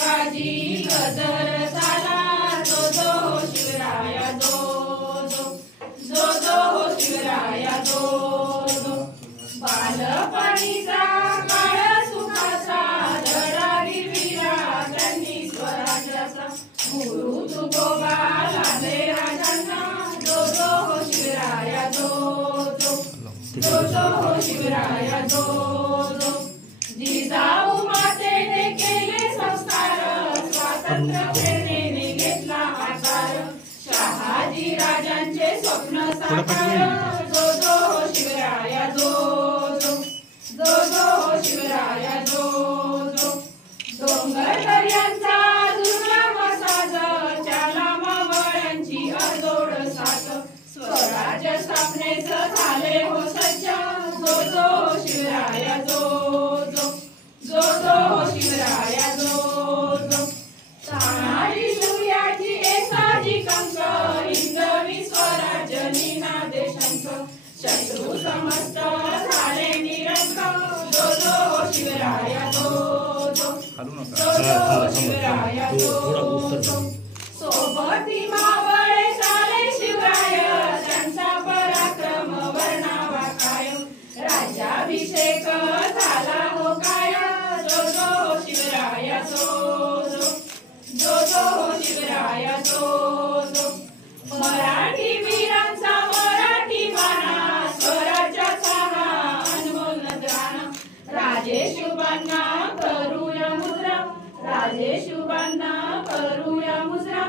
शिवाजी गजर झाला जो जो हो शिवराया जो हो शिवराया जो बालपणीचा काळ सुखाचा धडाडी वीरा त्यांनी स्वराज्याचा गुरु तुकोबा लाभले राजांना जो हो शिवराया जो हो शिवराया जो जिजाऊ मातेने केले संस्कार स्वातंत्र्य प्रेरणेने घेतला आकार शहाजी राजांचे स्वप्न साकार जो हो शिवराया जो हो शिवराया जो डोंगर दर्यांचा दुर्गम साज त्याला मावळ्यांची अजोड साथ स्वराज्य स्थापनेच झाले हो सज्ज जो हो शिवराया जो हो शिवराया जो तानाजी सूर्याची एसाजी कंक हिंदवी स्वराज्य निनादे शंख शत्रू समस्त झाले निरंक जो हो शिवराया जो हो शिवराया जो सोबती मावळे साले शिवराय त्यांचा पराक्रम वर्णावा काय राज्याभिषेक झाला हो काय जो हो शिवराया जो हो शिवराया जो मराठी वीरांचा मराठी बाणा स्वराज्याचा हा अनमोल नजराणा राजेशुबांना करूया मुद्रा राजेशुबांना करूया मुद्रा